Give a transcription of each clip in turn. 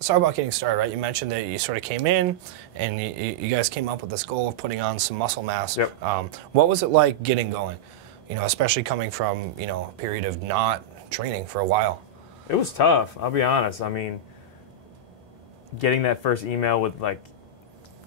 Let's talk about getting started, right? You mentioned that you sort of came in and you guys came up with this goal of putting on some muscle mass. Yep. What was it like getting going? You know, especially coming from, you know, a period of not training for a while. It was tough, I'll be honest. I mean, getting that first email with like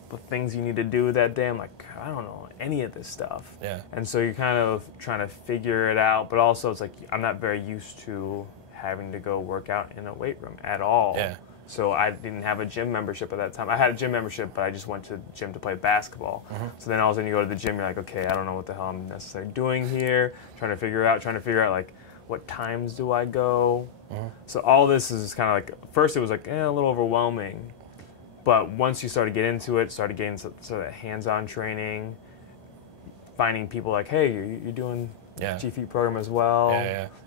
the things you need to do that day, I'm like, I don't know any of this stuff. Yeah. And so you're kind of trying to figure it out, but also it's like I'm not very used to having to go work out in a weight room at all. Yeah. So I didn't have a gym membership at that time. I had a gym membership, but I just went to the gym to play basketball. So then all of a sudden you go to the gym, you're like, okay, I don't know what the hell I'm necessarily doing here. Trying to figure out like what times do I go. So all this is kind of like, first it was like a little overwhelming. But once you started to get into it, started getting sort of hands-on training, finding people like, hey, you're doing G-Feet program as well.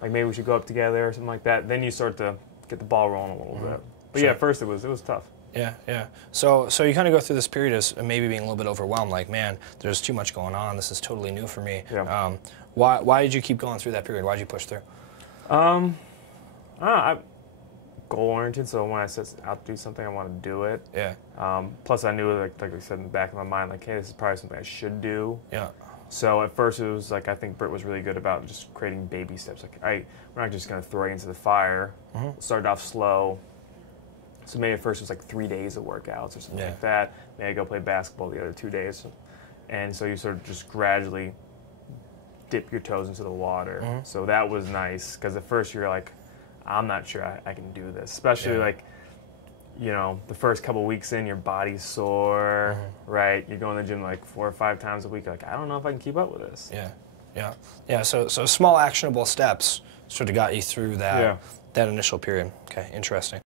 Like maybe we should go up together or something like that. Then you start to get the ball rolling a little bit. But yeah, at first it was tough. Yeah. So you kind of go through this period of maybe being a little bit overwhelmed, like, man, there's too much going on. This is totally new for me. Yeah. Why did you keep going through that period? Why did you push through? I'm goal-oriented, so when I set out to do something, I want to do it. Yeah. Plus, I knew, like I said, in the back of my mind, like, hey, this is probably something I should do. Yeah. So at first, it was like, I think Britt was really good about just creating baby steps. Like, we're not just going to throw you into the fire. Started off slow. So maybe at first it was like 3 days of workouts or something like that. Maybe I go play basketball the other 2 days. And so you sort of just gradually dip your toes into the water. So that was nice, because at first you're like, I'm not sure I can do this. Especially like, you know, the first couple weeks in, your body's sore, right? You're going to the gym like 4 or 5 times a week. Like, I don't know if I can keep up with this. Yeah. So small actionable steps sort of got you through that initial period. Okay, interesting.